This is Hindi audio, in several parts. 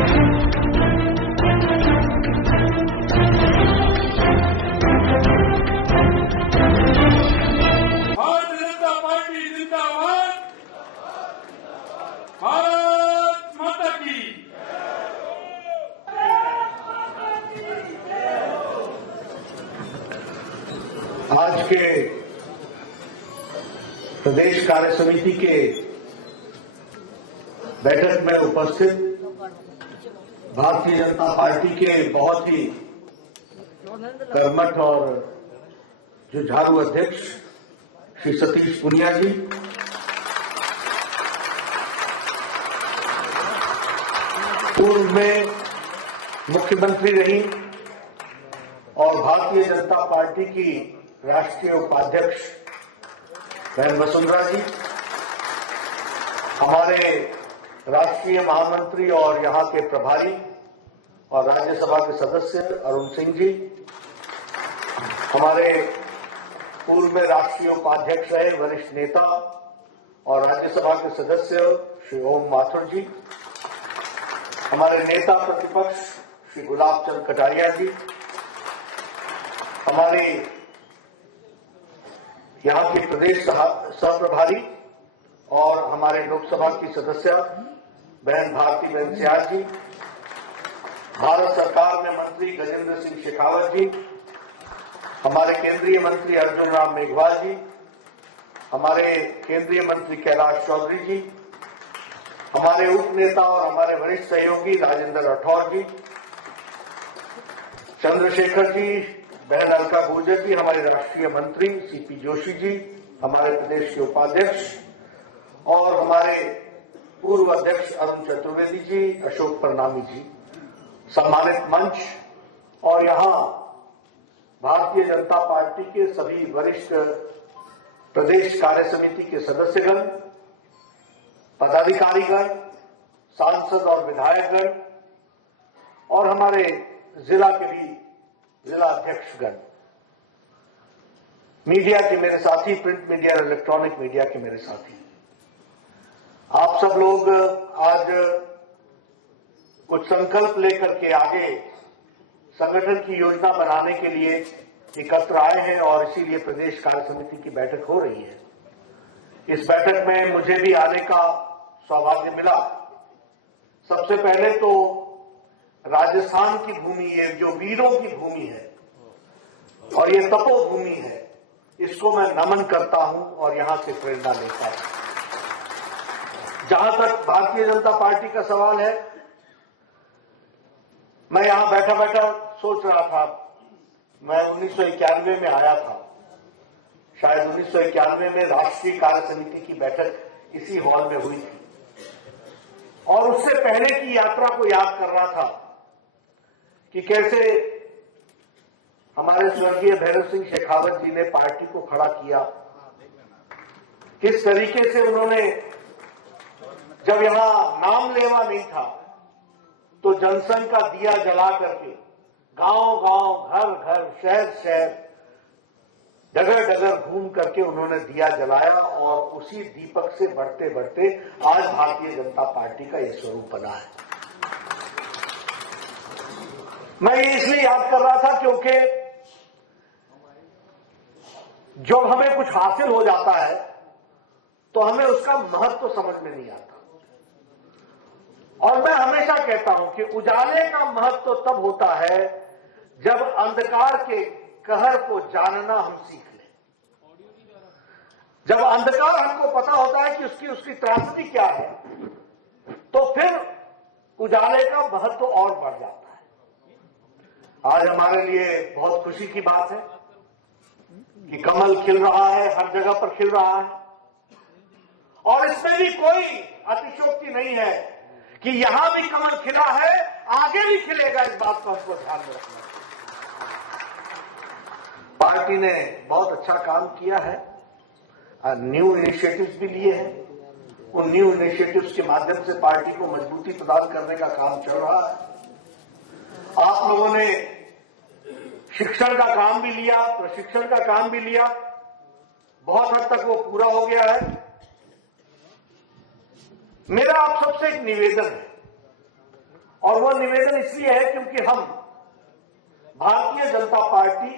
आज के प्रदेश कार्य समिति के बैठक में उपस्थित भारतीय जनता पार्टी के बहुत ही कर्मठ और जुझारू अध्यक्ष श्री सतीश पूनिया जी, पूर्व में मुख्यमंत्री रही और भारतीय जनता पार्टी की राष्ट्रीय उपाध्यक्ष बहन वसुंधरा जी, हमारे राष्ट्रीय महामंत्री और यहां के प्रभारी और राज्यसभा के सदस्य अरुण सिंह जी, हमारे पूर्व में राष्ट्रीय उपाध्यक्ष रहे वरिष्ठ नेता और राज्यसभा के सदस्य श्री ओम माथुर जी, हमारे नेता प्रतिपक्ष श्री गुलाब चंद कटारिया जी, हमारे यहां के प्रदेश सह-प्रभारी और हमारे लोकसभा की सदस्य बहन भारती बहन सियार जी, भारत सरकार में मंत्री गजेंद्र सिंह शेखावत जी, हमारे केंद्रीय मंत्री अर्जुन राम मेघवाल जी, हमारे केंद्रीय मंत्री कैलाश चौधरी जी, हमारे उप नेता और हमारे वरिष्ठ सहयोगी राजेंद्र राठौर जी, चंद्रशेखर जी, बहन अलका गुर्जर जी, हमारे राष्ट्रीय मंत्री सीपी जोशी जी, हमारे प्रदेश के उपाध्यक्ष और हमारे पूर्व अध्यक्ष अरुण चतुर्वेदी जी, अशोक परनामी जी, सम्मानित मंच और यहां भारतीय जनता पार्टी के सभी वरिष्ठ प्रदेश कार्य समिति के सदस्यगण, पदाधिकारीगण, सांसद और विधायकगण और हमारे जिला के भी जिला अध्यक्षगण, मीडिया के मेरे साथी, प्रिंट मीडिया और इलेक्ट्रॉनिक मीडिया के मेरे साथी, आप सब लोग आज कुछ संकल्प लेकर के आगे संगठन की योजना बनाने के लिए एकत्र आए हैं और इसीलिए प्रदेश कार्य समिति की बैठक हो रही है। इस बैठक में मुझे भी आने का सौभाग्य मिला। सबसे पहले तो राजस्थान की भूमि, ये जो वीरों की भूमि है और ये तपोभूमि है, इसको मैं नमन करता हूं और यहां से प्रेरणा लेता हूं। जहां तक भारतीय जनता पार्टी का सवाल है, मैं यहां बैठा बैठा सोच रहा था, मैं 1991 में आया था, शायद 1991 में राष्ट्रीय कार्य समिति की बैठक इसी हॉल में हुई थी और उससे पहले की यात्रा को याद कर रहा था कि कैसे हमारे स्वर्गीय भैरव सिंह शेखावत जी ने पार्टी को खड़ा किया, किस तरीके से उन्होंने, जब यहां नाम लेवा नहीं था तो जनसंघ का दिया जला करके गांव गांव, घर घर, शहर शहर, डगर डगर घूम करके उन्होंने दिया जलाया और उसी दीपक से बढ़ते बढ़ते आज भारतीय जनता पार्टी का यह स्वरूप बना है। मैं ये इसलिए याद कर रहा था क्योंकि जब हमें कुछ हासिल हो जाता है तो हमें उसका महत्व समझ में नहीं आता और मैं हमेशा कहता हूं कि उजाले का महत्व तब होता है जब अंधकार के कहर को जानना हम सीख लें। जब अंधकार हमको पता होता है कि उसकी त्रासदी क्या है, तो फिर उजाले का महत्व और बढ़ जाता है। आज हमारे लिए बहुत खुशी की बात है कि कमल खिल रहा है, हर जगह पर खिल रहा है और इसमें भी कोई अतिशयोक्ति नहीं है कि यहां भी कमल खिला है, आगे भी खिलेगा, इस बात को हमको ध्यान में रखना। पार्टी ने बहुत अच्छा काम किया है, न्यू इनिशिएटिव्स भी लिए हैं। उन न्यू इनिशिएटिव्स के माध्यम से पार्टी को मजबूती प्रदान करने का काम चल रहा है। आप लोगों ने शिक्षण का काम भी लिया, प्रशिक्षण का काम भी लिया, बहुत हद तक वो पूरा हो गया है। मेरा आप सबसे एक निवेदन है, और वो निवेदन इसलिए है क्योंकि हम Bharatiya Janata Party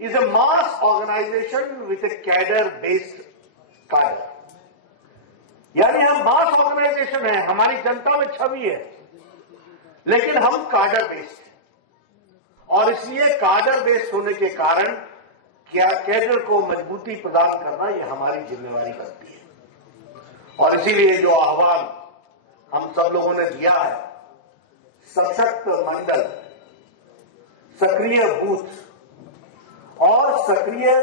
is a mass organisation with a cadre based कार्य, यानी हम मास ऑर्गेनाइजेशन है, हमारी जनता में छवि है, लेकिन हम कार्डर बेस्ड हैं। और इसलिए कार्डर बेस्ड होने के कारण क्या कैडर को मजबूती प्रदान करना यह हमारी जिम्मेवारी बनती है। और इसीलिए जो आह्वान हम सब लोगों ने दिया है, सशक्त मंडल, सक्रिय बूथ और सक्रिय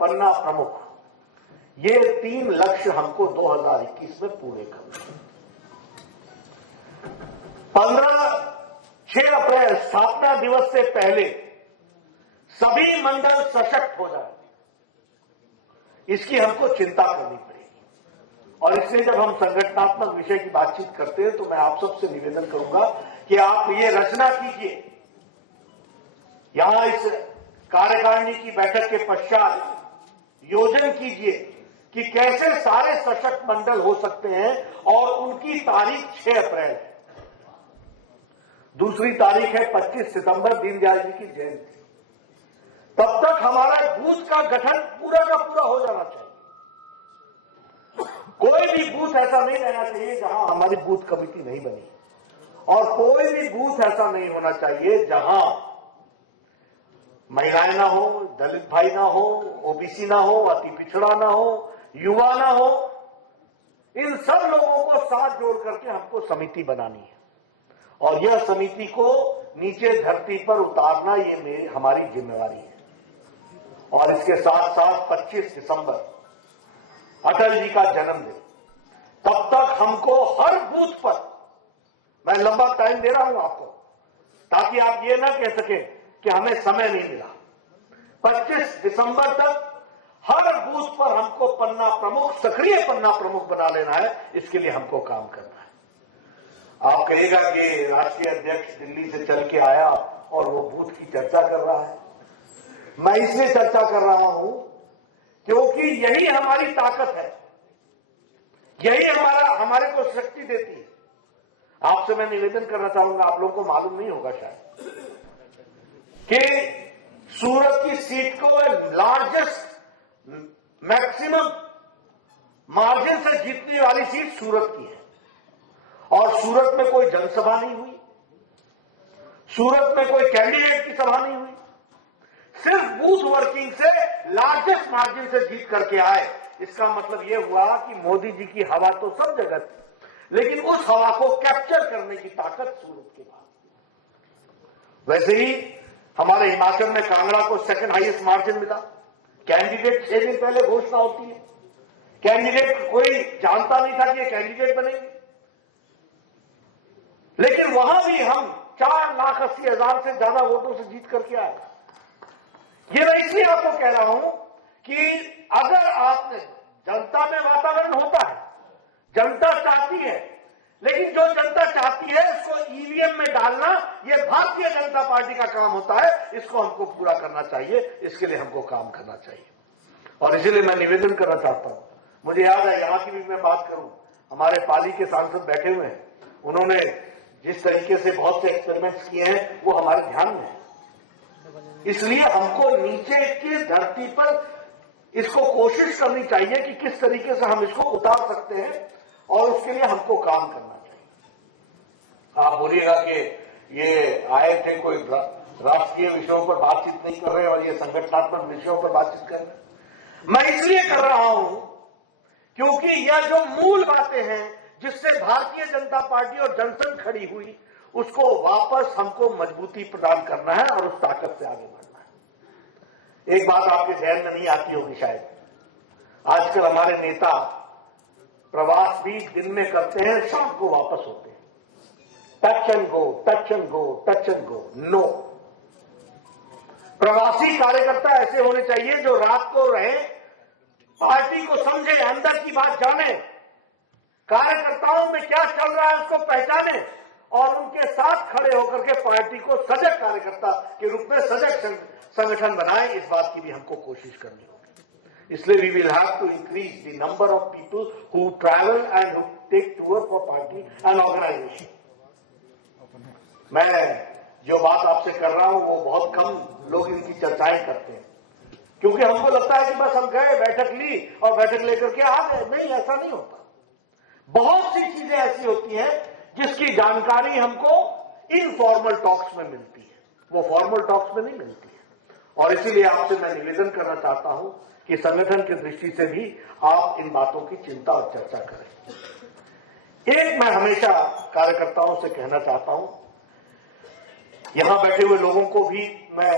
पन्ना प्रमुख, ये 3 लक्ष्य हमको 2021 में पूरे करने। 6 अप्रैल स्थापना दिवस से पहले सभी मंडल सशक्त हो जाए, इसकी हमको चिंता करनी पड़ेगी। और इसलिए जब हम संगठनात्मक विषय की बातचीत करते हैं तो मैं आप सबसे निवेदन करूंगा कि आप ये रचना कीजिए, यहां इस कार्यकारिणी की बैठक के पश्चात योजन कीजिए कि कैसे सारे सशक्त मंडल हो सकते हैं। और उनकी तारीख 6 अप्रैल है, दूसरी तारीख है 25 सितंबर, दीनदयाल जी की जयंती। तब तक हमारा बूथ का गठन पूरा का पूरा हो जाना चाहिए। कोई भी बूथ ऐसा नहीं रहना चाहिए जहां हमारी बूथ कमेटी नहीं बनी, और कोई भी बूथ ऐसा नहीं होना चाहिए जहां महिलाएं ना हो, दलित भाई ना हो, ओबीसी ना हो, अति पिछड़ा ना हो, युवा ना हो। इन सब लोगों को साथ जोड़ करके हमको समिति बनानी है, और यह समिति को नीचे धरती पर उतारना ये हमारी जिम्मेवारी है। और इसके साथ साथ 25 दिसंबर अटल जी का जन्मदिन, तब तक हमको हर बूथ पर, मैं लंबा टाइम दे रहा हूं आपको ताकि आप ये ना कह सकें कि हमें समय नहीं मिला, 25 दिसंबर तक हर बूथ पर हमको पन्ना प्रमुख, सक्रिय पन्ना प्रमुख बना लेना है। इसके लिए हमको काम करना है। आप कहिएगा कि राष्ट्रीय अध्यक्ष दिल्ली से चल के आया और वो बूथ की चर्चा कर रहा है। मैं इसलिए चर्चा कर रहा हूं क्योंकि यही हमारी ताकत है, यही हमारे को शक्ति देती है। आपसे मैं निवेदन करना चाहूंगा, आप लोगों को मालूम नहीं होगा शायद, कि सूरत की सीट को लार्जेस्ट मैक्सिमम मार्जिन से जीतने वाली सीट सूरत की है। और सूरत में कोई जनसभा नहीं हुई, सूरत में कोई कैंडिडेट की सभा नहीं हुई, सिर्फ बूथ वर्किंग से लार्जेस्ट मार्जिन से जीत करके आए। इसका मतलब यह हुआ कि मोदी जी की हवा तो सब जगह थी, लेकिन उस हवा को कैप्चर करने की ताकत सूरत के पास। वैसे ही हमारे हिमाचल में कांगड़ा को सेकंड हाईएस्ट मार्जिन मिला। कैंडिडेट 6 दिन पहले घोषणा होती है, कैंडिडेट कोई जानता नहीं था कि ये कैंडिडेट बनेंगे, लेकिन वहां भी हम 4,80,000 से ज्यादा वोटों से जीत करके आए। ये मैं इसलिए आपको कह रहा हूं कि अगर आपने, जनता में वातावरण होता है, जनता चाहती है, लेकिन जो जनता चाहती है उसको ईवीएम में डालना यह भारतीय जनता पार्टी का काम होता है। इसको हमको पूरा करना चाहिए, इसके लिए हमको काम करना चाहिए। और इसीलिए मैं निवेदन करना चाहता हूं, मुझे याद है, यहां की भी मैं बात करूं, हमारे पाली के सांसद बैठे हुए हैं, उन्होंने जिस तरीके से बहुत से एक्सपेरिमेंट्स किए हैं वो हमारे ध्यान में है। इसलिए हमको नीचे की धरती पर इसको कोशिश करनी चाहिए कि किस तरीके से हम इसको उतार सकते हैं, और उसके लिए हमको काम करना चाहिए। आप बोलिएगा कि ये आए थे कोई राष्ट्रीय विषयों पर बातचीत नहीं कर रहे और ये संगठनात्मक विषयों पर बातचीत कर रहे। मैं इसलिए कर रहा हूं क्योंकि यह जो मूल बातें हैं जिससे भारतीय जनता पार्टी और जनसंघ खड़ी हुई, उसको वापस हमको मजबूती प्रदान करना है और उस ताकत से आगे बढ़ना है। एक बात आपके ध्यान में नहीं आती होगी शायद, आजकल हमारे नेता प्रवास भी दिन में करते हैं, शाम को वापस होते हैं। Touch and go, touch and go, touch and go, no. प्रवासी कार्यकर्ता ऐसे होने चाहिए जो रात को रहे, पार्टी को समझे, अंदर की बात जाने, कार्यकर्ताओं में क्या चल रहा है उसको पहचाने और उनके साथ खड़े होकर के पार्टी को सजग कार्यकर्ता के रूप में सजग संगठन बनाए। इस बात की भी हमको कोशिश करनी होगी। इसलिए we will have to increase the number of people who travel and who take tour for party and organisation. मैं जो बात आपसे कर रहा हूं वो बहुत कम लोग इनकी चर्चाएं करते हैं, क्योंकि हमको लगता है कि बस हम गए, बैठक ली और बैठक लेकर के आ गए। नहीं, ऐसा नहीं होता। बहुत सी चीजें ऐसी होती हैं जिसकी जानकारी हमको इनफॉर्मल टॉक्स में मिलती है, वो फॉर्मल टॉक्स में नहीं मिलती है। और इसीलिए आपसे मैं निवेदन करना चाहता हूं कि संगठन की दृष्टि से भी आप इन बातों की चिंता और चर्चा करें। एक मैं हमेशा कार्यकर्ताओं से कहना चाहता हूं, यहां बैठे हुए लोगों को भी मैं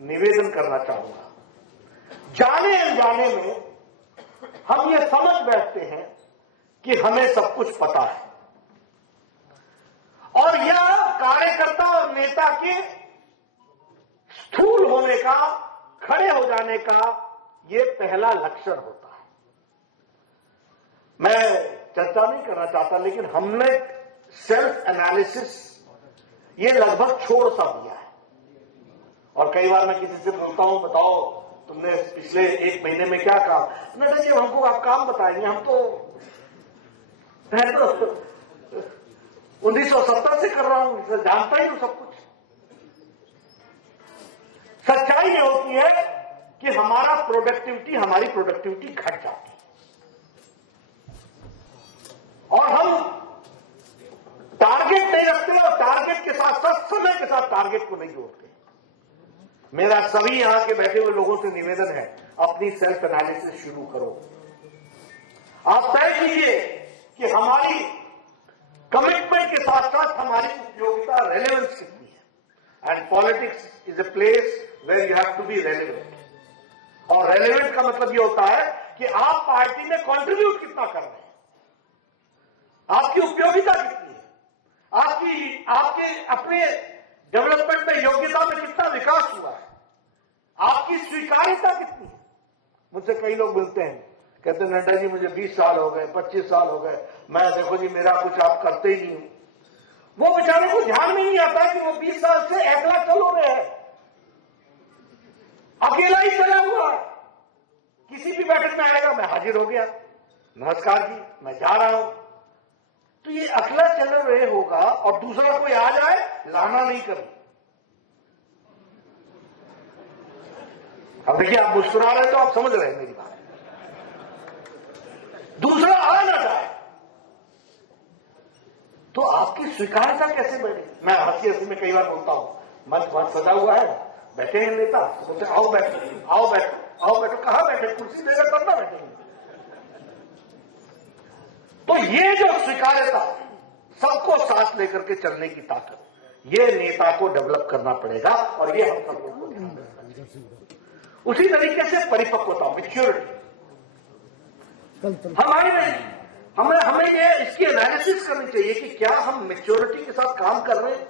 निवेदन करना चाहूंगा, जाने अनजाने में हम ये समझ बैठते हैं कि हमें सब कुछ पता है, और यह कार्यकर्ता और नेता के स्थूल होने का, खड़े हो जाने का ये पहला लक्षण होता है। मैं चर्चा नहीं करना चाहता, लेकिन हमने सेल्फ एनालिसिस ये लगभग छोड़ सा दिया है। और कई बार मैं किसी से पूछता हूं, बताओ तुमने पिछले 1 महीने में क्या काम, नहीं जी हमको आप काम बताएंगे, हम तो 1970 से कर रहा हूं, जानता ही हूं सब कुछ। सच्चाई ये होती है कि हमारी प्रोडक्टिविटी घट जाती है, और हम टारगेट नहीं रखते, और टारगेट के साथ साथ समय के साथ टारगेट को नहीं जोड़ते। मेरा सभी यहां के बैठे हुए लोगों से निवेदन है, अपनी सेल्फ एनालिसिस शुरू करो। आप तय कीजिए कि हमारी कमिटमेंट के साथ साथ हमारी उपयोगिता, रेलेवेंस कितनी है। And politics is a place where you have to be relevant. और रेलेवेंट का मतलब यह होता है कि आप पार्टी में कंट्रीब्यूट कितना कर रहे हैं, आपकी उपयोगिता कितनी है, आपकी अपने डेवलपमेंट में, योग्यता में कितना विकास हुआ है, आपकी स्वीकार्यता कितनी है। मुझसे कई लोग मिलते हैं, कहते हैं नड्डा जी मुझे 20 साल हो गए, 25 साल हो गए, मैं देखो जी मेरा कुछ आप करते ही नहीं हूं। वो बेचारे को ध्यान में नहीं आता कि वो 20 साल से अकेला चल हो रहे हैं, अकेला ही चला हुआ है। किसी भी बैठक में आएगा, मैं हाजिर हो गया, नमस्कार जी मैं जा रहा हूं। तो ये अकेला चल रहे होगा, और दूसरा कोई आ जाए, लाना नहीं करे। अब देखिए आप मुस्कुरा रहे हैं तो आप समझ रहे हैं मेरी बात। दूसरा आ ना जाए तो आपकी स्वीकार्यता कैसे बढ़े। मैं हंसी में कई बार बोलता हूं, मत सजा हुआ है, बैठे हैं नेता, बोलते आओ बैठो, आओ बैठो, आओ बैठो। कहां बैठे, कुर्सी देकर तब ना बैठेंगे। तो ये जो स्वीकार्यता, सबको साथ लेकर के चलने की ताकत, ये नेता को डेवलप करना पड़ेगा, और ये हम सब लोग को ध्यान रखना चाहिए। उसी तरीके से परिपक्वता, मैच्योरिटी, हमें ये इसकी एनालिसिस करनी चाहिए कि क्या हम मैच्योरिटी के साथ काम कर रहे हैं।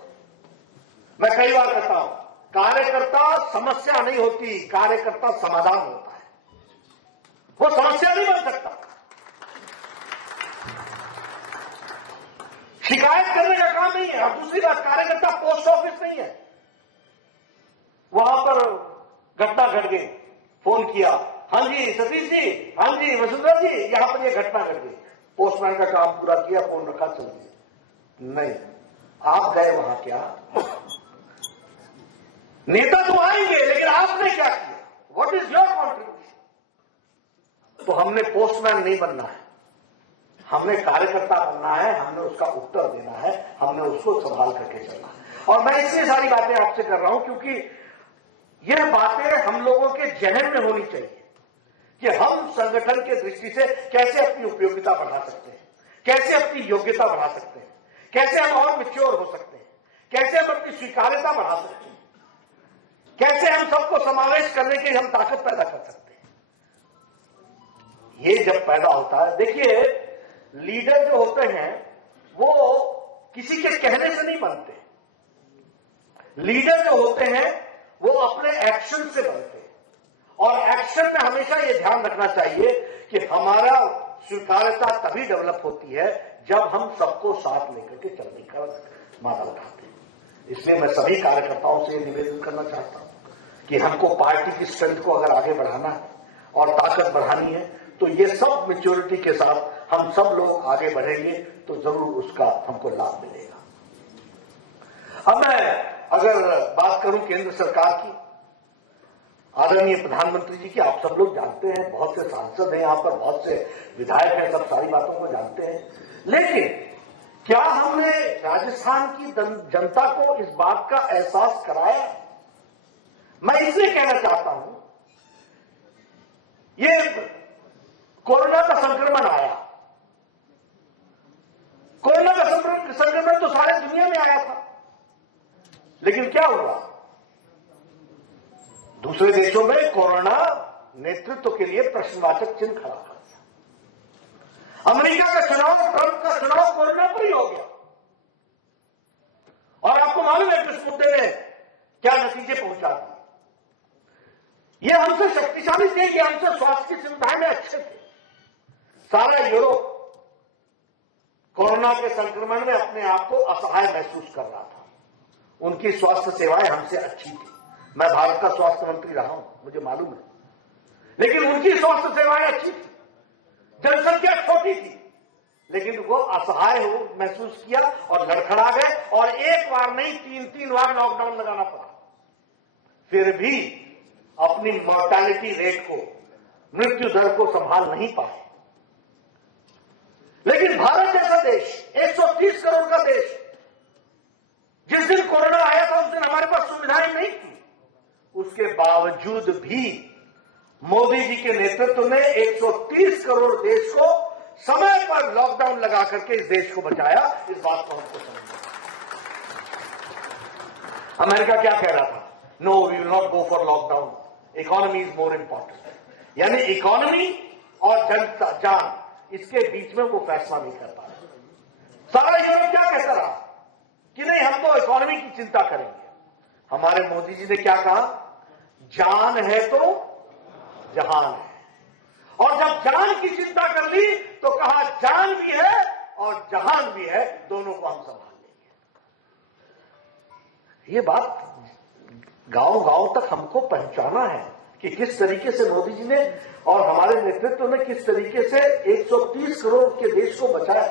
मैं कई बार कहता हूं, कार्यकर्ता समस्या नहीं होती, कार्यकर्ता समाधान होता है। वो समस्या नहीं बन सकता। शिकायत करने का काम नहीं है। और दूसरी बात, कार्यकर्ता पोस्ट ऑफिस नहीं है, वहां पर घटना घट गई, फोन किया, हाँ जी सतीश जी, हाँ जी वसुंधरा जी, यहां पर यह घटना घट गई, पोस्टमैन का काम पूरा किया, फोन रखा, चल दिया। नहीं, आप गए वहां, क्या नेता तो आएंगे, लेकिन आपने क्या किया, व्हाट इज योर कॉन्ट्रीब्यूशन। तो हमने पोस्टमैन नहीं बनना है, हमने कार्यकर्ता बनना है, हमने उसका उत्तर देना है, हमने उसको संभाल करके चलना है। और मैं इसलिए सारी बातें आपसे कर रहा हूं क्योंकि यह बातें हम लोगों के जहन में होनी चाहिए कि हम संगठन के दृष्टि से कैसे अपनी उपयोगिता बढ़ा सकते हैं, कैसे अपनी योग्यता बढ़ा सकते हैं, कैसे हम और मैच्योर हो सकते हैं, कैसे हम अपनी स्वीकार्यता बढ़ा सकते हैं, कैसे हम सबको समावेश करने की हम ताकत पैदा कर सकते हैं। ये जब पैदा होता है, देखिए लीडर जो होते हैं वो किसी के कहने से नहीं बनते। लीडर जो होते हैं वो अपने एक्शन से बनते हैं, और एक्शन में हमेशा ये ध्यान रखना चाहिए कि हमारा स्वीकार्यता तभी डेवलप होती है जब हम सबको साथ लेकर के चलने का मादा उठाते हैं। इसलिए मैं सभी कार्यकर्ताओं से निवेदन करना चाहता हूं कि हमको पार्टी की स्ट्रेंथ को अगर आगे बढ़ाना है और ताकत बढ़ानी है, तो ये सब मैच्योरिटी के साथ हम सब लोग आगे बढ़ेंगे तो जरूर उसका हमको लाभ मिलेगा। अब मैं अगर बात करूं केंद्र सरकार की, आदरणीय प्रधानमंत्री जी की, आप सब लोग जानते हैं, बहुत से सांसद हैं यहां पर, बहुत से विधायक हैं, सब सारी बातों को जानते हैं। लेकिन क्या हमने राजस्थान की जनता को इस बात का एहसास कराया? मैं इसलिए कहना चाहता हूं, ये कोरोना का संक्रमण आया, कोरोना का संक्रमण तो सारी दुनिया में आया था, लेकिन क्या हुआ? दूसरे देशों में कोरोना नेतृत्व के लिए प्रश्नवाचक चिन्ह खड़ा कर दिया। अमेरिका का चुनाव, ट्रंप का चुनाव कोरोना पर ही हो गया। और आपको मालूम है कि इस मुद्दे में क्या नतीजे पहुंचा दिए। ये हमसे शक्तिशाली थे, ये हमसे स्वास्थ्य की सुविधाएं में अच्छे थे। सारा यूरोप कोरोना के संक्रमण में अपने आप को असहाय महसूस कर रहा था। उनकी स्वास्थ्य सेवाएं हमसे अच्छी थी। मैं भारत का स्वास्थ्य मंत्री रहा हूं, मुझे मालूम है, लेकिन उनकी स्वास्थ्य सेवाएं अच्छी थी, जनसंख्या छोटी थी, लेकिन वो असहाय हो महसूस किया और लड़खड़ा गए और एक बार नहीं 3-3 बार लॉकडाउन लगाना पड़ा। फिर भी अपनी मॉर्टैलिटी रेट को, मृत्यु दर को संभाल नहीं पाए। लेकिन भारत जैसा देश, 130 करोड़ का देश, जिस दिन कोरोना आया था उस दिन हमारे पास सुविधाएं नहीं थी, उसके बावजूद भी मोदी जी के नेतृत्व में 130 करोड़ देश को समय पर लॉकडाउन लगा करके इस देश को बचाया। इस बात को हमको समझना। अमेरिका क्या कह रहा था? No, we will not go for lockdown, economy is more important. यानी इकोनॉमी और जनता जान, इसके बीच में वो फैसला नहीं कर पा रहे। सारा यूरोप क्या कहता रहा कि नहीं, हम तो इकोनॉमी की चिंता करेंगे। हमारे मोदी जी ने क्या कहा? जान है तो जहान है। और जब जान की चिंता कर ली तो कहा जान भी है और जहान भी है, दोनों को हम संभाल लेंगे। ये बात गांव गांव तक हमको पहुंचाना है कि किस तरीके से मोदी जी ने और हमारे नेतृत्व ने किस तरीके से 130 करोड़ के देश को बचाया।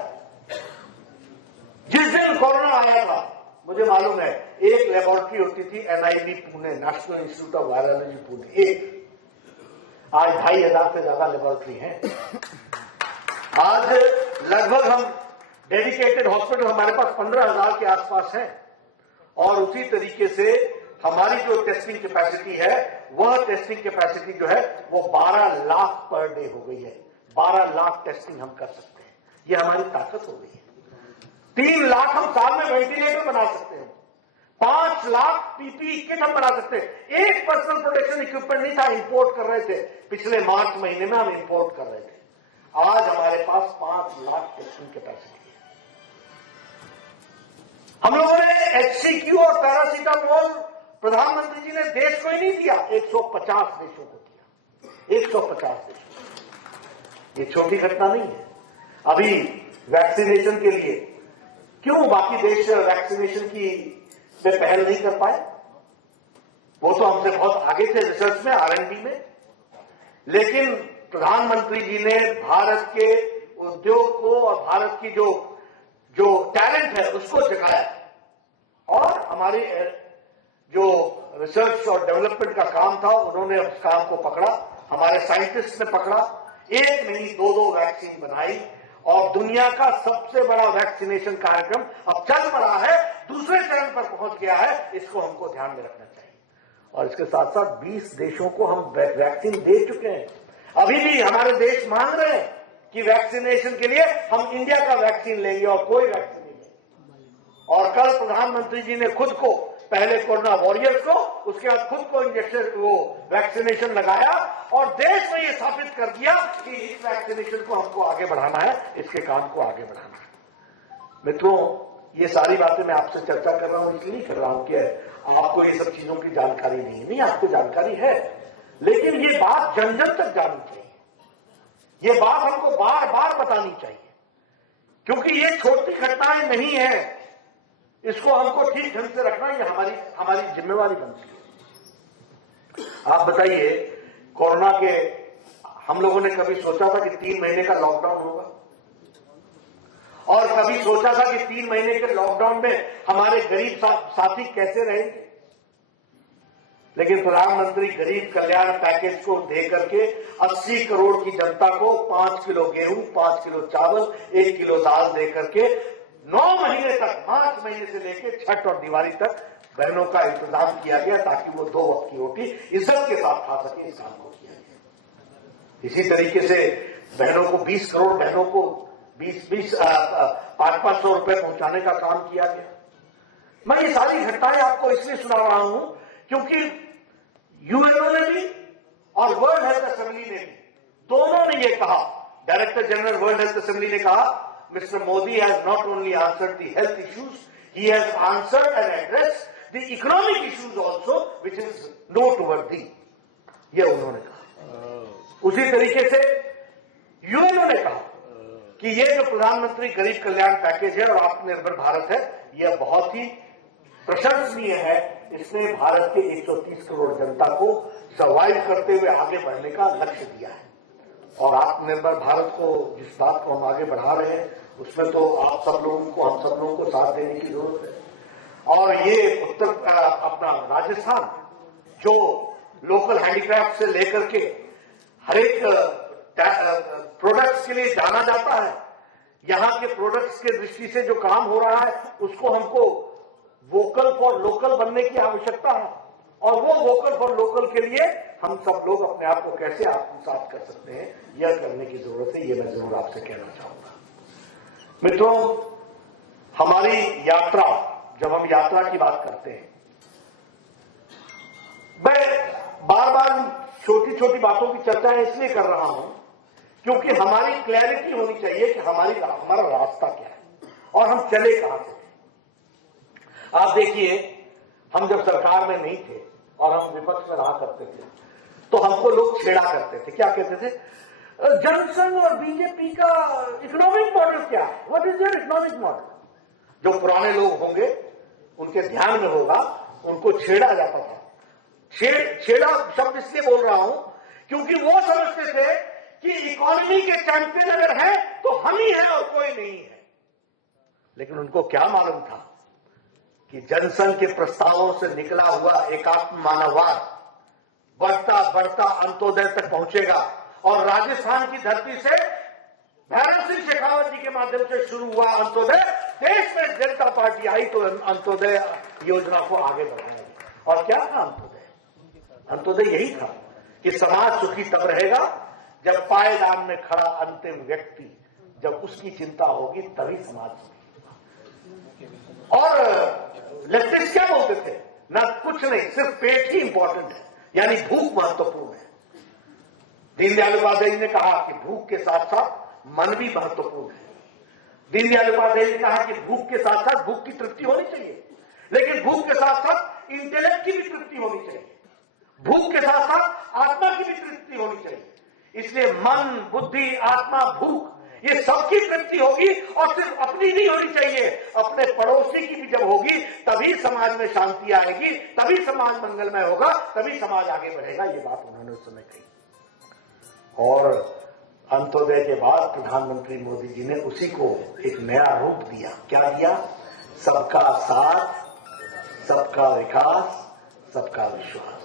जिस दिन कोरोना आया था, मुझे मालूम है, एक लेबोरेटरी होती थी NIV Pune, national institute of virology Pune, एक। आज 2500 से ज्यादा लेबोरेटरी हैं। आज लगभग हम डेडिकेटेड हॉस्पिटल हमारे पास 15,000 के आसपास हैं। और उसी तरीके से हमारी जो टेस्टिंग कैपेसिटी है, वह टेस्टिंग कैपेसिटी जो है वो 12 लाख पर डे हो गई है। 12 लाख टेस्टिंग हम कर सकते हैं, ये हमारी ताकत हो गई है। 3 लाख हम साल में वेंटिलेटर बना सकते हैं। 5 लाख PPE किट हम बना सकते हैं। एक पर्सनल प्रोटेक्शन इक्विपमेंट नहीं था, इंपोर्ट कर रहे थे। पिछले मार्च महीने में हम इंपोर्ट कर रहे थे। आज हमारे पास 5 लाख टेस्टिंग कैपेसिटी है। हम लोगों ने HCQ और पैरासीटामोल प्रधानमंत्री जी ने देश को ही नहीं दिया, 150 देशों को दिया। 150 देशों। ये छोटी घटना नहीं है। अभी वैक्सीनेशन के लिए क्यों बाकी देश वैक्सीनेशन की पे पहल नहीं कर पाए? वो तो हमसे बहुत आगे थे रिसर्च में, R&D में। लेकिन प्रधानमंत्री जी ने भारत के उद्योग को और भारत की जो टैलेंट है उसको जगाया और हमारे जो रिसर्च और डेवलपमेंट का काम था उन्होंने उस काम को पकड़ा। हमारे साइंटिस्ट ने पकड़ा, एक नहीं 2-2 वैक्सीन बनाई और दुनिया का सबसे बड़ा वैक्सीनेशन कार्यक्रम अब चल पड़ा है, दूसरे चरण पर पहुंच गया है। इसको हमको ध्यान में रखना चाहिए। और इसके साथ साथ 20 देशों को हम वैक्सीन दे चुके हैं। अभी भी हमारे देश मांग रहे हैं कि वैक्सीनेशन के लिए हम इंडिया का वैक्सीन लेंगे और कोई वैक्सीन नहीं लेंगे। और कल प्रधानमंत्री जी ने खुद को, पहले कोरोना वॉरियर्स को, उसके बाद खुद को इंजेक्शन, वो वैक्सीनेशन लगाया और देश में ये साबित कर दिया कि इस वैक्सीनेशन को हमको आगे बढ़ाना है, इसके काम को आगे बढ़ाना है। मित्रों, ये सारी बातें मैं आपसे चर्चा कर रहा हूं, इसलिए नहीं कर रहा हूं कि आपको ये सब चीजों की जानकारी नहीं, आपको जानकारी है, लेकिन ये बात जन जन तक जानी चाहिए। ये बात हमको बार बार बतानी चाहिए, क्योंकि ये छोटी घटनाएं नहीं है। इसको हमको ठीक ढंग से रखना, ये हमारी जिम्मेवारी बनती है। आप बताइए, कोरोना के हम लोगों ने कभी सोचा था कि 3 महीने का लॉकडाउन होगा? और कभी सोचा था कि 3 महीने के लॉकडाउन में हमारे गरीब साथी कैसे रहेंगे? लेकिन प्रधानमंत्री गरीब कल्याण पैकेज को दे करके 80 करोड़ की जनता को 5 किलो गेहूं, 5 किलो चावल, 1 किलो दाल दे करके 9 महीने तक, 5 महीने से लेकर छठ और दिवाली तक बहनों का इंतजाम किया गया ताकि वो 2 वक्त की रोटी इज्जत के साथ खा सके। इस काम को किया गया। इसी तरीके से बहनों को 20 करोड़ बहनों को 500 रुपए पहुंचाने का काम किया गया। मैं ये सारी घटनाएं आपको इसलिए सुना रहा हूं क्योंकि यूएनओ ने भी और वर्ल्ड हेल्थ असेंबली ने भी, दोनों ने ये कहा, director general world health assembly ने कहा, mister Modi has not only answered the health issues, he has answered and address the economic issues also which is noteworthy. यह उन्होंने कहा। उसी तरीके से यूएनओ ने कहा कि ये जो प्रधानमंत्री गरीब कल्याण पैकेज है और आत्मनिर्भर भारत है, यह बहुत ही प्रशंसनीय है। इसने भारत के 130 करोड़ जनता को सर्वाइव करते हुए आगे बढ़ने का लक्ष्य दिया है। और आत्मनिर्भर भारत को, जिस बात को हम आगे बढ़ा रहे हैं, उसमें तो आप सब लोगों को, हम सब लोगों को साथ देने की जरूरत है। और ये अपना राजस्थान जो लोकल हैंडीक्राफ्ट से लेकर के हर एक प्रोडक्ट्स के लिए जाना जाता है, यहां के प्रोडक्ट्स के दृष्टि से जो काम हो रहा है उसको हमको वोकल फॉर लोकल बनने की आवश्यकता है। और वो वोकल फॉर लोकल के लिए हम सब लोग अपने आप को कैसे आत्मसात कर सकते हैं, यह करने की जरूरत है। ये मैं जरूर आपसे कहना चाहूंगा। मित्रों, हमारी यात्रा, जब हम यात्रा की बात करते हैं, मैं बार बार छोटी छोटी बातों की चर्चा इसलिए कर रहा हूं क्योंकि हमारी क्लैरिटी होनी चाहिए कि हमारा रास्ता क्या है और हम चले कहां से। आप देखिए, हम जब सरकार में नहीं थे और हम विपक्ष में रहा करते थे तो हमको लोग छेड़ा करते थे। क्या कहते थे? जनसंघ और बीजेपी का इकोनॉमिक मॉडल क्या है? What is your economic model? जो पुराने लोग होंगे उनके ध्यान में होगा, उनको छेड़ा जाता था। छेड़ा शब्द इसलिए बोल रहा हूं क्योंकि वो समझते थे कि इकोनॉमी के चैंपियन अगर है तो हम ही हैं और कोई नहीं है। लेकिन उनको क्या मालूम था कि जनसंघ के प्रस्तावों से निकला हुआ एकात्म मानववाद बढ़ता बढ़ता अंत्योदय तक पहुंचेगा। और राजस्थान की धरती से भैरव सिंह शेखावत जी के माध्यम से शुरू हुआ अंत्योदय, देश में जनता पार्टी आई तो अंत्योदय योजना को आगे बढ़ाया। और क्या था अंत्योदय? अंत्योदय यही था कि समाज सुखी तब रहेगा जब पायदान में खड़ा अंतिम व्यक्ति, जब उसकी चिंता होगी तभी समाज सुखी। और लेफ्टिस्ट क्या बोलते थे? ना कुछ नहीं, सिर्फ पेट ही इंपॉर्टेंट है, यानी भूख महत्वपूर्ण है। दीनदयाल उपाध्याय ने कहा कि भूख के साथ साथ मन भी महत्वपूर्ण है। दीनदयाल उपाध्याय ने कहा कि भूख के साथ साथ भूख की तृप्ति होनी चाहिए, लेकिन भूख के साथ साथ इंटेलेक्ट की भी तृप्ति होनी चाहिए, भूख के साथ साथ आत्मा की भी तृप्ति होनी चाहिए। इसलिए मन, बुद्धि, आत्मा, भूख, ये सबकी तृप्ति होगी और सिर्फ अपनी नहीं होनी चाहिए, अपने पड़ोसी की भी जब होगी तभी समाज में शांति आएगी, तभी समाज मंगलमय होगा, तभी समाज आगे बढ़ेगा। ये बात उन्होंने उस समय कही। और अंत्योदय के बाद प्रधानमंत्री मोदी जी ने उसी को एक नया रूप दिया। क्या दिया? सबका साथ, सबका विकास, सबका विश्वास।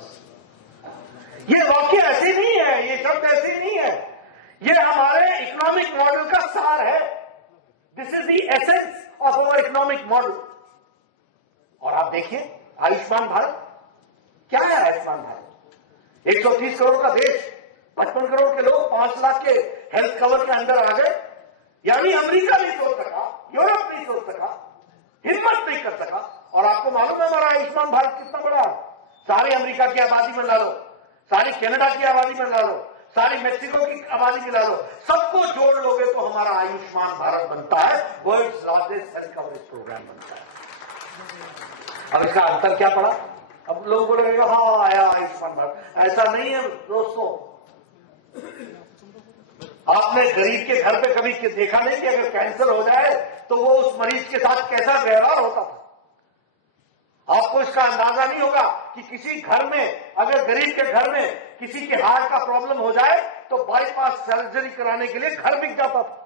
ये वाक्य ऐसे नहीं है, ये शब्द ऐसे नहीं है, ये हमारे इकोनॉमिक मॉडल का सार है। This is the essence of our economic model. और आप देखिए आयुष्मान भारत, क्या है आयुष्मान भारत? 130 करोड़ का देश, 55 करोड़ के लोग 5 लाख के हेल्थ कवर के अंदर आ गए। यानी अमेरिका नहीं सोच सका, यूरोप नहीं सोच सका, हिम्मत नहीं कर सका। और आपको मालूम है हमारा आयुष्मान भारत कितना बड़ा है? सारी अमेरिका की आबादी में ला लो, सारी कनाडा की आबादी में ला लो, सारी मेक्सिको की आबादी में ला लो, सबको जोड़ लोगे तो हमारा आयुष्मान भारत बनता है, world's largest health coverage program बनता है। अब इसका अंतर क्या पड़ा? अब लोग बोलेंगे हाँ आया आयुष्मान भारत। ऐसा नहीं है दोस्तों। आपने गरीब के घर पे कभी देखा नहीं कि अगर कैंसर हो जाए तो वो उस मरीज के साथ कैसा व्यवहार होता था? आपको इसका अंदाजा नहीं होगा कि किसी घर में, अगर गरीब के घर में किसी के हार्ट का प्रॉब्लम हो जाए तो बाईपास सर्जरी कराने के लिए घर बिक जाता था।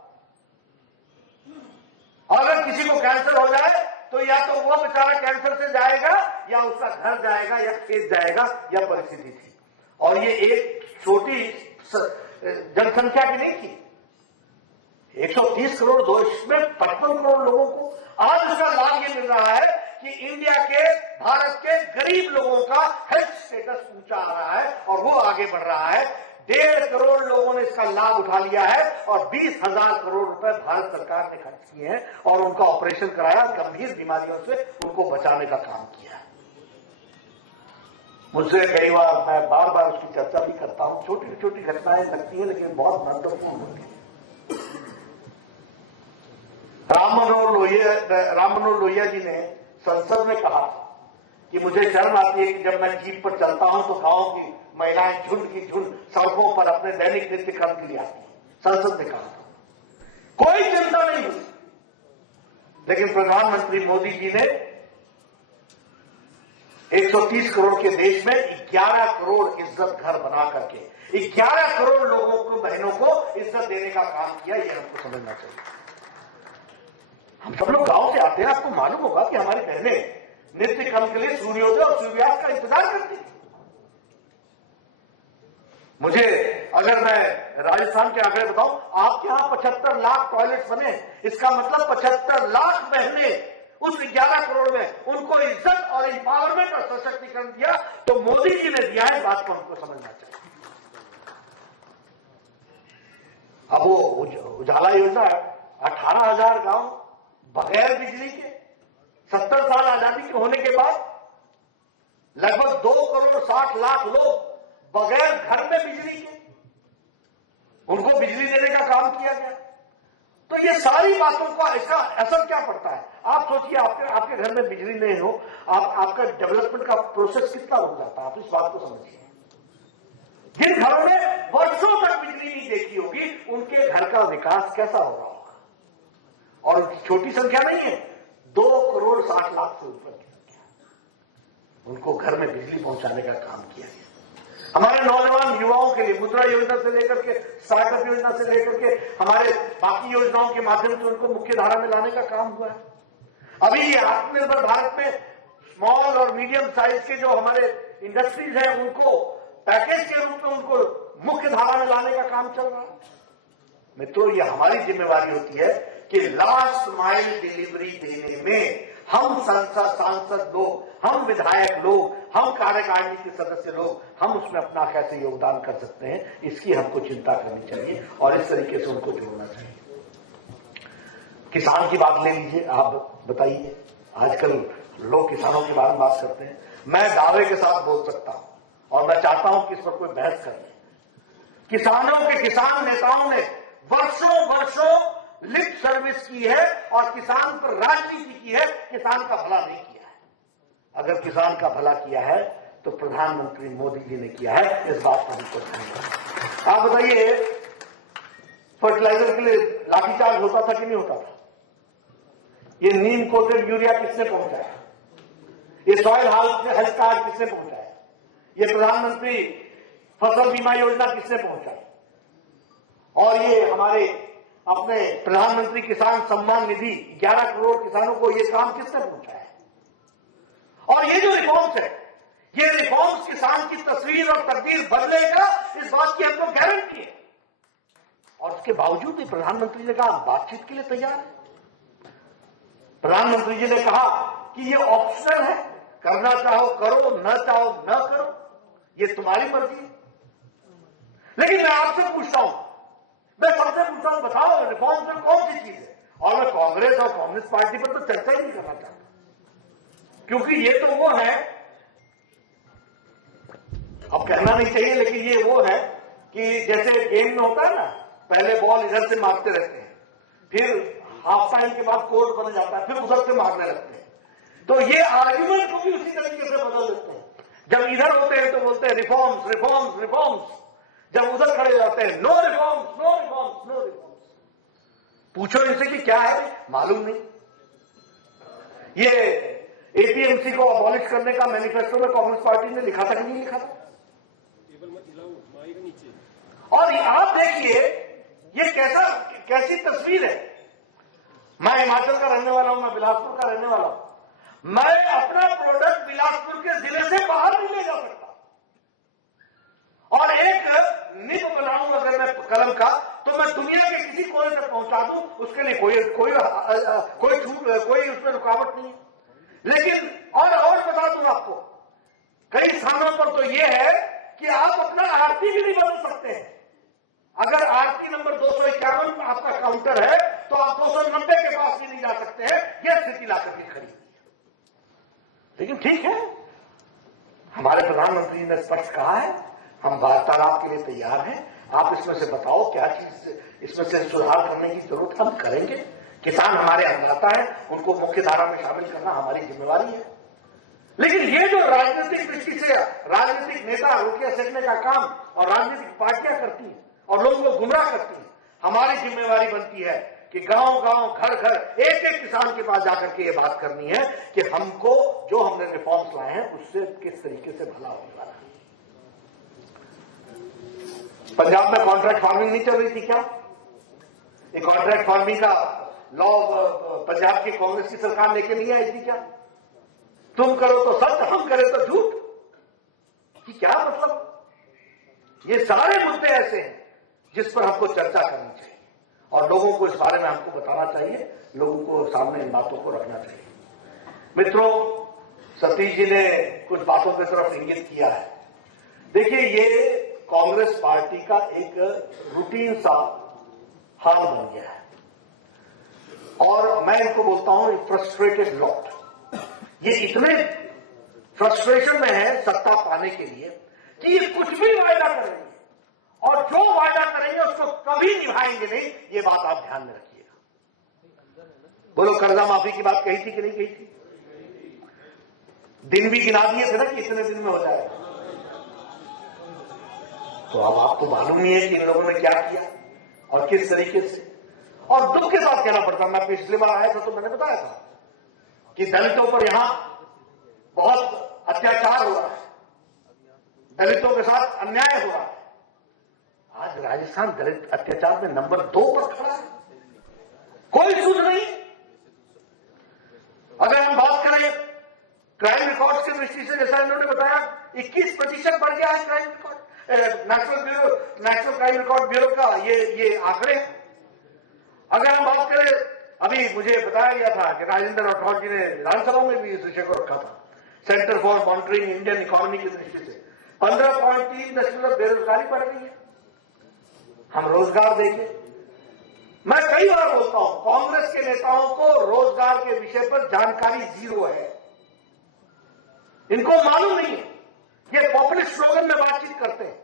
और अगर किसी को कैंसर हो जाए तो या तो वो बेचारा कैंसर से जाएगा या उसका घर जाएगा या खेत जाएगा, या परिस्थिति थी। और ये एक छोटी जनसंख्या की नहीं थी, 130 करोड़ देश में 55 करोड़ लोगों को आज उसका लाभ ये मिल रहा है कि इंडिया के, भारत के गरीब लोगों का हेल्थ स्टेटस ऊंचा आ रहा है और वो आगे बढ़ रहा है। 1.5 करोड़ लोगों ने इसका लाभ उठा लिया है और 20,000 करोड़ रुपए भारत सरकार ने खर्च किए हैं और उनका ऑपरेशन कराया, गंभीर बीमारियों से उनको बचाने का काम किया है। मुझसे कई बार, मैं बार बार उसकी चर्चा भी करता हूं, छोटी छोटी घटनाएं लगती है लेकिन बहुत महत्वपूर्ण होती है। राम मनोहर लोहिया जी ने संसद में कहा कि मुझे शर्म आती है कि जब मैं जीप पर चलता हूं तो गांव की महिलाएं झुंड की झुंड सड़कों पर अपने दैनिक नित्य कर्म के लिए आती है। संसद ने कहा कोई चिंता नहीं हुई, लेकिन प्रधानमंत्री मोदी जी ने 130 करोड़ के देश में 11 करोड़ इज्जत घर बना करके 11 करोड़ लोगों को, बहनों को इज्जत देने का काम किया। ये हमको समझना चाहिए। हम सब लोग गांव से आते हैं, आपको मालूम होगा कि हमारी बहनें नित्य कर्म के लिए सूर्योदय और सूर्यास्त का इंतजार करती थी। मुझे, अगर मैं राजस्थान के आंकड़े बताऊं, आपके यहां 75 लाख टॉयलेट्स बने, इसका मतलब 75 लाख बहनें उस 11 करोड़ में उनको इज्जत और एम्पावरमेंट और सशक्तिकरण दिया, तो मोदी जी ने दिया है। बात को हमको समझना चाहिए। अब वो उजाला योजना 18,000 गांव बगैर बिजली के, 70 साल आजादी के होने के बाद लगभग 2 करोड़ 60 लाख लोग बगैर घर में बिजली के, उनको बिजली देने का काम किया गया। तो ये सारी बातों का इसका असर क्या पड़ता है? आप सोचिए, आपके घर में बिजली नहीं हो, आपका डेवलपमेंट का प्रोसेस कितना हो जाता है। आप इस बात को समझिए। जिन घरों में वर्षों तक बिजली नहीं देखी होगी, उनके घर का विकास कैसा हो रहा होगा। और छोटी संख्या नहीं है, 2 करोड़ 60 लाख से ऊपर की संख्या, उनको घर में बिजली पहुंचाने का काम किया गया। हमारे नौजवान युवाओं के लिए मुद्रा योजना से लेकर के, स्टार्टअप योजना से लेकर के, हमारे बाकी योजनाओं के माध्यम से उनको मुख्य धारा में लाने का काम हुआ है। अभी ये आत्मनिर्भर भारत में स्मॉल और मीडियम साइज के जो हमारे इंडस्ट्रीज हैं, उनको पैकेज के रूप में उनको मुख्य धारा में लाने का काम चल रहा है। मित्रों, ये हमारी जिम्मेवारी होती है कि लास्ट माइल डिलीवरी देने में हम सांसद लोग, हम विधायक लोग, हम कार्यकारिणी के सदस्य लोग, हम उसमें अपना कैसे योगदान कर सकते हैं, इसकी हमको चिंता करनी चाहिए और इस तरीके से उनको जोड़ना चाहिए। किसान की बात ले लीजिए, आप बताइए। आजकल लोग किसानों के बारे में बात करते हैं। मैं दावे के साथ बोल सकता हूं और मैं चाहता हूं कि इस पर कोई बहस कर ले। किसानों के किसान नेताओं ने वर्षों लिप सर्विस की है और किसान पर राजनीति की है, किसान का भला नहीं किया है। अगर किसान का भला किया है तो प्रधानमंत्री मोदी जी ने किया है, इस बात पर हमको ध्यान। आप बताइए, फर्टिलाइजर के लिए लाठीचार्ज होता था कि नहीं होता था? ये नीम कोटेड यूरिया किसने पहुंचाया? ये सॉइल हेल्थ कार्ड किसने पहुंचाया? ये प्रधानमंत्री फसल बीमा योजना किसने पहुंचाई? और ये हमारे अपने प्रधानमंत्री किसान सम्मान निधि 11 करोड़ किसानों को ये काम किसने पहुंचाया? और ये जो रिफॉर्म्स है, ये रिफॉर्म्स किसान की तस्वीर और तकदीर बदलेगा, इस बात की हमको गारंटी है। और उसके बावजूद भी प्रधानमंत्री ने कहा बातचीत के लिए तैयार है। प्रधानमंत्री जी ने कहा कि ये ऑप्शनल है, करना चाहो करो, न चाहो न करो, ये तुम्हारी मर्जी है। लेकिन मैं आपसे पूछता हूं, मैं सबसे पूछता हूं, बताओ रिफॉर्म में कौन सी चीज है? और मैं कांग्रेस और कम्युनिस्ट पार्टी पर तो चर्चा ही नहीं करना चाहता, क्योंकि ये तो वो है, अब कहना नहीं चाहिए लेकिन ये वो है कि जैसे गेम में होता है ना, पहले बॉल इधर से मारते रहते हैं, फिर हाफ टाइम के बाद कोर्ट बन जाता है, फिर उधर से मारने लगते हैं। तो ये आर्ग्यूमेंट को भी उसी तरीके से बदल देते हैं। जब इधर होते हैं तो बोलते हैं रिफॉर्म्स रिफॉर्म्स रिफॉर्म्स, जब उधर खड़े जाते हैं no reforms no reforms no reforms. पूछो इनसे कि क्या है, मालूम नहीं। ये एपीएमसी को अबॉलिश करने का मैनिफेस्टो में कांग्रेस पार्टी ने लिखा था कि नहीं लिखा था? और आप देखिए ये कैसी तस्वीर है। मैं हिमाचल का रहने वाला हूं, मैं बिलासपुर का रहने वाला हूं। मैं अपना प्रोडक्ट बिलासपुर के जिले से बाहर नहीं ले जा सकता। और एक निब बनाऊं अगर मैं कलम का, तो मैं दुनिया के किसी कोने तक पहुंचा दूं, उसके लिए कोई उसमें रुकावट नहीं है। लेकिन और बता दूं आपको, कई स्थानों पर तो यह है कि आप अपना आरती भी नहीं बदल सकते हैं। अगर आरती नंबर 251 आपका काउंटर है तो आप 290 के पास भी नहीं जा सकते हैं। यह स्थिति लाकर के खड़ी है। लेकिन ठीक है, हमारे प्रधानमंत्री ने स्पष्ट कहा है, हम वार्तालाप के लिए तैयार हैं। आप इसमें से बताओ क्या चीज इसमें से सुधार करने की जरूरत, हम करेंगे। किसान हमारे अन्नदाता है, उनको मुख्य धारा में शामिल करना हमारी जिम्मेवारी है। लेकिन ये जो राजनीतिक दृष्टि से राजनीतिक नेता रोटियां सेकने का काम और राजनीतिक पार्टियां करती हैं और लोगों को गुमराह करती हैं, हमारी जिम्मेवारी बनती है कि गांव गांव घर घर एक एक किसान के पास जाकर के ये बात करनी है कि हमको जो हमने रिफॉर्म्स लाए हैं उससे किस तरीके से भला होने वाला है। पंजाब में कॉन्ट्रैक्ट फार्मिंग नहीं चल रही थी क्या? ये कॉन्ट्रैक्ट फार्मिंग का लॉ पंजाब की कांग्रेस की सरकार लेके नहीं आई थी क्या? तुम करो तो सच, हम करें तो झूठ, कि क्या मतलब? ये सारे मुद्दे ऐसे हैं जिस पर हमको चर्चा करनी चाहिए और लोगों को इस बारे में हमको बताना चाहिए, लोगों को सामने इन बातों को रखना चाहिए। मित्रों, सतीश जी ने कुछ बातों की तरफ इंगित किया है। देखिए, ये कांग्रेस पार्टी का एक रूटीन सा हाल बन गया है और मैं इनको बोलता हूं फ्रस्ट्रेटेड लॉट। ये इतने फ्रस्ट्रेशन में है सत्ता पाने के लिए कि ये कुछ भी वायदा करेंगे और जो वायदा करेंगे उसको कभी निभाएंगे नहीं। ये बात आप ध्यान में रखिएगा। बोलो, कर्जा माफी की बात कही थी कि नहीं कही थी? दिन भी गिना दिए थे ना कि इतने दिन में हो जाएगा। तो अब आपको मालूम नहीं है कि इन लोगों ने क्या किया और किस तरीके से। और दुख के साथ कहना पड़ता, मैं पिछली बार आया था तो मैंने बताया था कि दलितों पर यहां बहुत अत्याचार हो रहा है, दलितों के साथ अन्याय हो रहा है। आज राजस्थान दलित अत्याचार में नंबर 2 पर खड़ा है। कोई सूझ नहीं। अगर हम बात करें क्राइम रिकॉर्ड्स की दृष्टि से, जैसा इन्होंने बताया 21% बढ़ गया है crime record, national crime record bureau का ये आंकड़े। अगर हम बात करें, अभी मुझे बताया गया था कि राजेंद्र राठौर जी ने विधानसभा में भी इस विषय को रखा था, centre for monitoring Indian economy की दृष्टि से 15.3% बेरोजगारी बढ़ गई है। हम रोजगार देंगे। मैं कई बार बोलता हूं, कांग्रेस के नेताओं को रोजगार के विषय पर जानकारी जीरो है। इनको मालूम नहीं है, ये पॉपुलिस्ट स्लोगन में बातचीत करते हैं।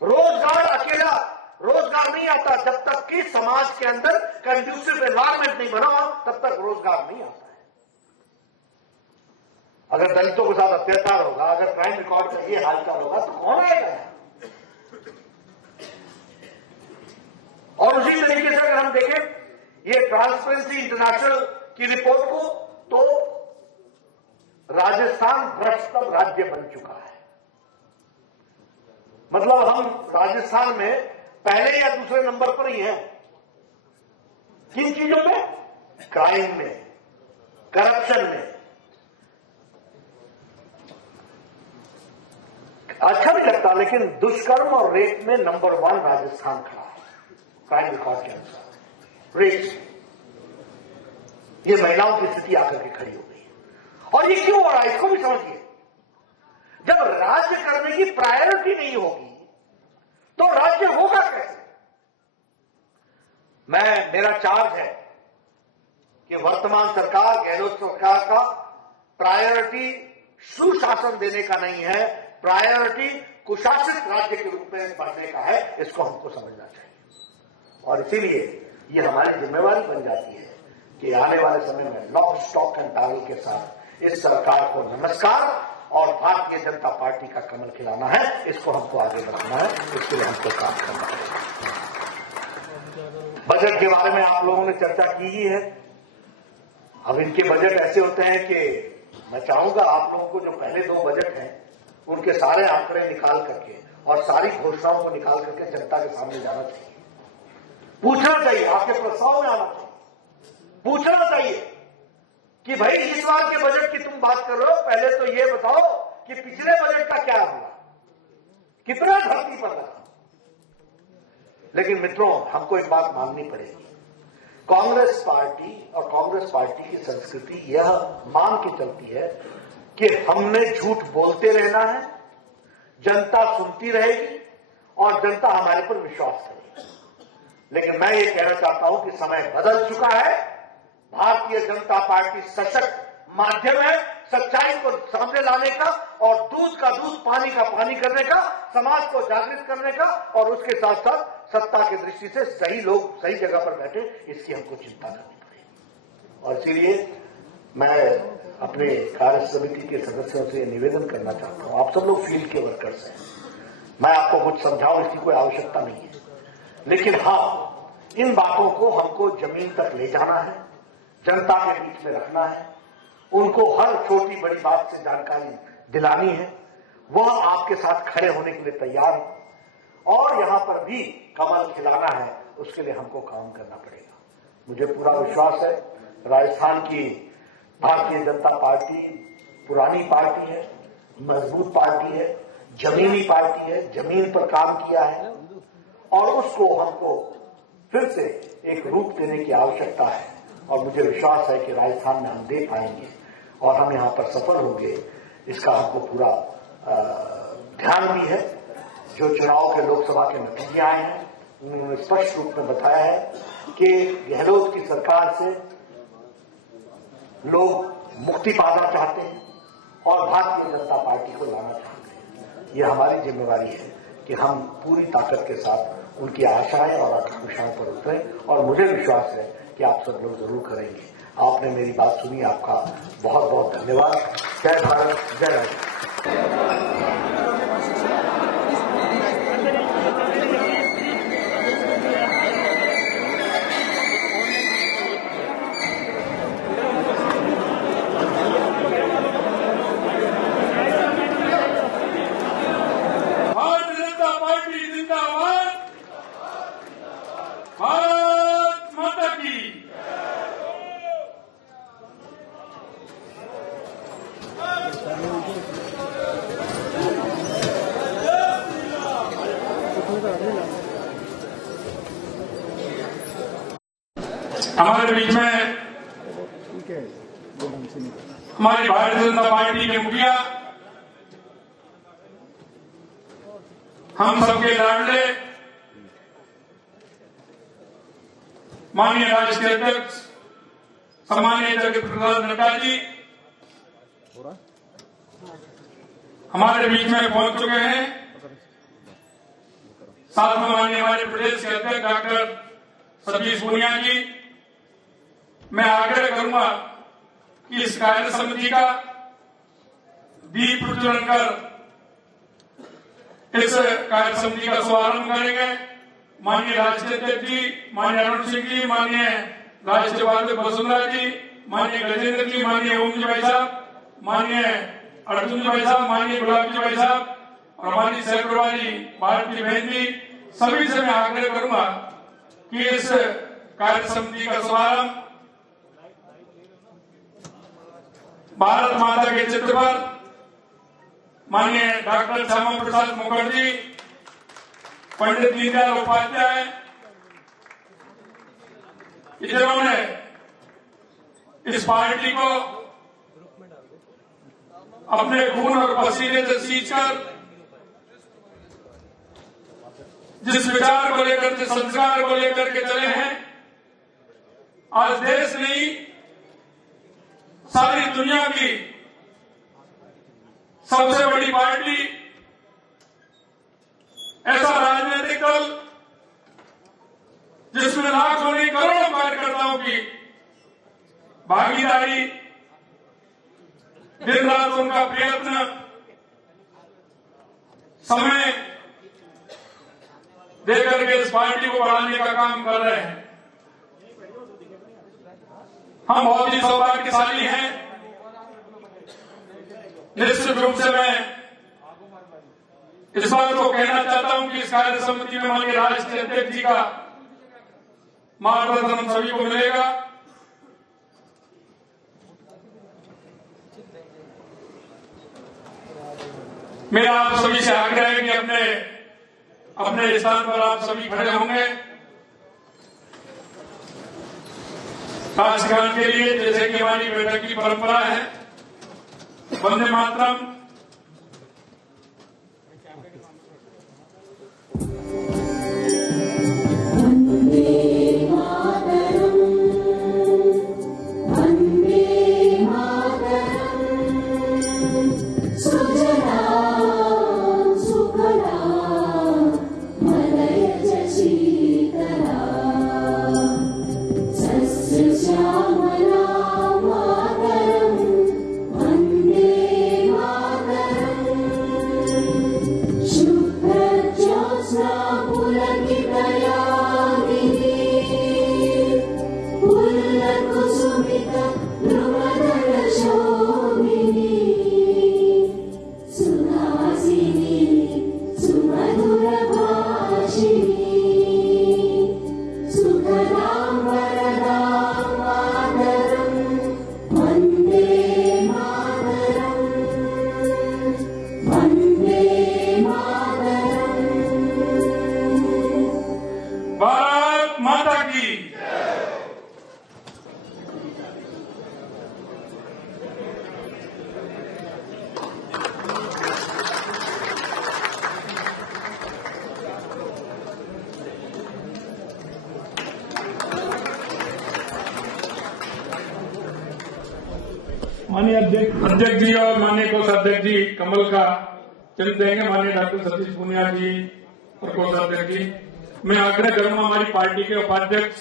रोजगार अकेला रोजगार नहीं आता जब तक कि समाज के अंदर कंड्यूसिव एनवायरमेंट नहीं बना, तब तक रोजगार नहीं आता है। अगर दलितों के साथ अत्याचार होगा, अगर क्राइम रिकॉर्ड का ये हालचाल होगा तो कौन आएगा? और उसी तरीके से अगर हम देखें ये ट्रांसपेरेंसी इंटरनेशनल की रिपोर्ट को, तो राजस्थान भ्रष्टतम राज्य बन चुका है। मतलब हम राजस्थान में पहले या दूसरे नंबर पर ही हैं। किन चीजों में? क्राइम में, करप्शन में। अच्छा भी लगता, लेकिन दुष्कर्म और रेप में नंबर 1 राजस्थान खड़ा है क्राइम रिकॉर्ड के अनुसार। रेप, ये महिलाओं की स्थिति आकर के खड़ी हो गई है। और ये क्यों हो रहा है, इसको भी समझिए। जब राज्य करने की प्रायोरिटी नहीं होगी तो राज्य होगा कैसे? मेरा चार्ज है कि वर्तमान सरकार, गहलोत सरकार का प्रायोरिटी सुशासन देने का नहीं है, प्रायोरिटी कुशासित राज्य के रूप में बढ़ने का है। इसको हमको समझना चाहिए और इसीलिए ये हमारी जिम्मेवारी बन जाती है कि आने वाले समय में लॉक स्टॉक एंड बैरल के साथ इस सरकार को नमस्कार और भारतीय जनता पार्टी का कमल खिलाना है। इसको हमको आगे बढ़ाना है, इसके लिए हमको काम करना है। बजट के बारे में आप लोगों ने चर्चा की ही है। अब इनके बजट ऐसे होते हैं कि मैं चाहूंगा आप लोगों को जो पहले 2 बजट हैं उनके सारे आंकड़े निकाल करके और सारी घोषणाओं को निकाल करके जनता के सामने जाना चाहिए, पूछना चाहिए, आपके प्रस्ताव में आना चाहिए पूछना चाहिए कि भाई इस बार के बजट की तुम बात कर रहे हो, पहले तो ये बताओ कि पिछले बजट का क्या हुआ, कितना धरती पर रहा। लेकिन मित्रों, हमको एक बात माननी पड़ेगी, कांग्रेस पार्टी और कांग्रेस पार्टी की संस्कृति यह मान के चलती है कि हमने झूठ बोलते रहना है, जनता सुनती रहेगी और जनता हमारे पर विश्वास करेगी। लेकिन मैं ये कहना चाहता हूं कि समय बदल चुका है। भारतीय जनता पार्टी सशक्त माध्यम है सच्चाई को सामने लाने का और दूध का दूध, पानी का पानी करने का, समाज को जागृत करने का, और उसके साथ साथ सत्ता की दृष्टि से सही लोग सही जगह पर बैठे, इसकी हमको चिंता करनी पड़ेगी। और इसीलिए मैं अपने कार्य समिति के सदस्यों से निवेदन करना चाहता हूं, आप सब लोग फील्ड के वर्कर्स हैं, मैं आपको कुछ समझाऊं इसकी कोई आवश्यकता नहीं है, लेकिन हाँ, इन बातों को हमको जमीन तक ले जाना है, जनता के बीच में रखना है, उनको हर छोटी बड़ी बात से जानकारी दिलानी है, वह आपके साथ खड़े होने के लिए तैयार है और यहां पर भी कमल खिलाना है, उसके लिए हमको काम करना पड़ेगा। मुझे पूरा विश्वास है राजस्थान की भारतीय जनता पार्टी पुरानी पार्टी है, मजबूत पार्टी है, जमीनी पार्टी है, जमीन पर काम किया है और उसको हमको फिर से एक रूप देने की आवश्यकता है और मुझे विश्वास है कि राजस्थान में हम दे पाएंगे और हम यहां पर सफल होंगे, इसका हमको पूरा ध्यान भी है। जो चुनाव के लोकसभा के नतीजे आए हैं उन्होंने स्पष्ट रूप में बताया है कि गहलोत की सरकार से लोग मुक्ति पाना चाहते हैं और भारतीय जनता पार्टी को लाना चाहते हैं। यह हमारी जिम्मेवारी है कि हम पूरी ताकत के साथ उनकी आशाएं और आकांक्षाओं पर उतरें और मुझे विश्वास है कि आप सब लोग जरूर करेंगे। आपने मेरी बात सुनी, आपका बहुत बहुत धन्यवाद। जय भारत, जय राष्ट्र। हमारे बीच में हमारी भारतीय जनता पार्टी के मुखिया, हम सबके लाडले माननीय राष्ट्रीय अध्यक्ष सम्माननीय जगत प्रसाद नड्डा जी हमारे बीच में पहुंच चुके हैं। साथ में माननीय हमारे प्रदेश के अध्यक्ष डॉक्टर सतीश पूनिया जी, मैं आग्रह करूंगा कि इस कार्य समिति का दीप प्रज्वलन कर इस कार्य समिति का शुभारंभ करेंगे। माननीय राष्ट्रीय अध्यक्ष जी, माननीय अरुण सिंह जी, माननीय राष्ट्रीय उपाध्यक्ष वसुंधरा जी, माननीय गजेंद्र जी, माननीय ओम जी भाई साहब, माननीय अर्जुन जी भाई साहब, माननीय गुलाब जी भाई साहब और माननीय सहप्रभारी भारती बहन जी, सभी से मैं आग्रह करूंगा कि इस कार्य समिति का शुभारंभ भारत माता के चित्र पर माननीय डॉक्टर श्यामा प्रसाद मुखर्जी, पंडित दीनदयाल उपाध्याय, जिन्होंने इस पार्टी को अपने खून और पसीने से सींचकर जिस विचार को लेकर, जिस संस्कार को लेकर के चले हैं, आज देश नहीं सारी दुनिया की सबसे बड़ी पार्टी, ऐसा राजनीतिक दल जिसमें लाखों नहीं करोड़ों कार्यकर्ताओं की भागीदारी, दिन रात उनका प्रयत्न, समय देकर के इस पार्टी को बढ़ाने का काम कर रहे हैं। हम बहुत ही सौभाग्यशाली हैं। निश्चित रूप से मैं इस बात को कहना चाहता हूं कि इस कार्य समिति में माननीय राष्ट्रीय अध्यक्ष जी का मार्गदर्शन हम सभी को मिलेगा मेरा आप सभी से आग्रह है कि अपने अपने स्थान पर आप सभी खड़े होंगे राष्ट्रगान के लिए, जैसे कि हमारी बैठक की परंपरा है। वंदे मातरम। भारत माता की। माननीय अध्यक्ष जी और माननीय कोषाध्यक्ष जी कमल का चिन्ह देंगे। माननीय डॉक्टर सतीश पूनिया जी और कोषाध्यक्ष जी। मैं आग्रह करूंगा हमारी पार्टी के उपाध्यक्ष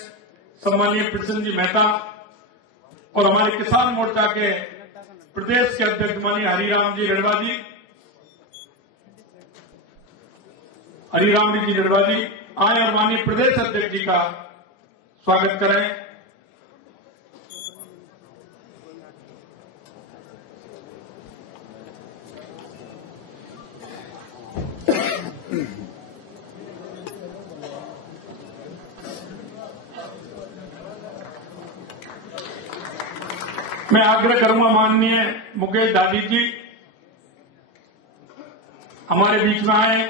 सम्मानीय प्रसन्न जी मेहता और हमारे किसान मोर्चा के प्रदेश के अध्यक्ष माननीय हरिराम जी रेणवा जी आए और माननीय प्रदेश अध्यक्ष जी का स्वागत करें। मैं आग्रह करूंगा माननीय मुकेश दादी जी हमारे बीच में आए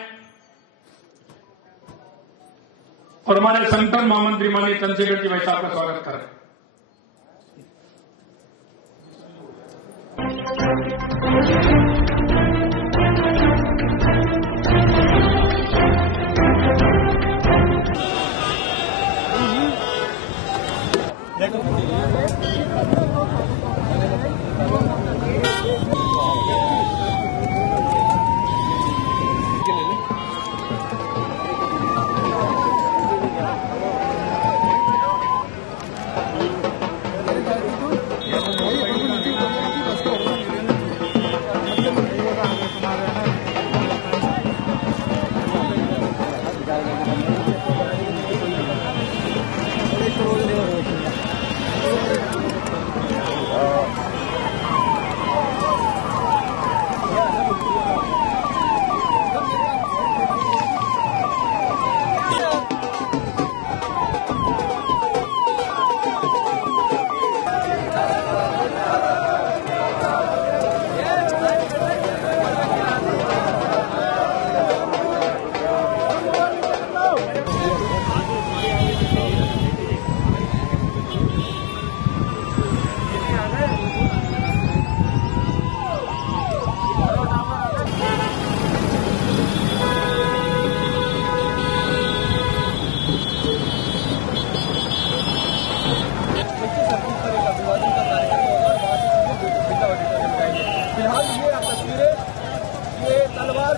और हमारे संगठन महामंत्री माननीय चंद्रशेखर जी भाई साहब का स्वागत करें।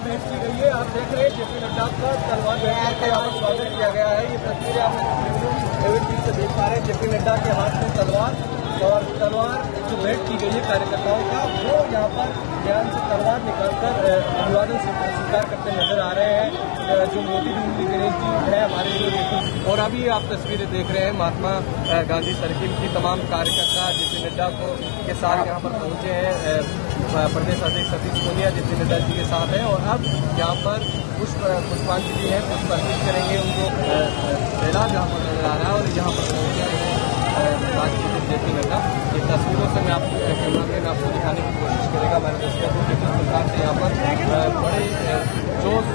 भेंट की गई है। आप देख रहे हैं जेपी नड्डा का तलवार भेंट के यहाँ पर स्वागत किया गया है। ये तस्वीरें आप एवरीथिंग से देख पा रहे हैं। जेपी नड्डा के हाथ में तलवार और तलवार जो भेंट की गई है कार्यकर्ताओं का, वो यहाँ पर ध्यान से तलवार निकालकर अभिवादन स्वीकार करते नजर आ रहे हैं। जो मोदी गणेश जी है हमारे लिए। और अभी आप तस्वीरें देख रहे हैं महात्मा गांधी सर्किल की तमाम कार्यकर्ता जेपी नड्डा के साथ यहाँ पर पहुंचे हैं। प्रदेश अध्यक्ष सतीश पूनिया जेपी नड्डा जी के साथ हैं और अब यहाँ पर पुष्पांजलि है, पुष्प अर्पित करेंगे उनको। सैलाब यहाँ पर नजर आ रहा है और यहाँ पर पहुंचे हैं जेपी नड्डा। तस्वीरों से मैं आपको कैमरामैन आपको दिखाने की कोशिश करेगा। मैंने देखा कि किस प्रकार से यहाँ पर बड़े जोश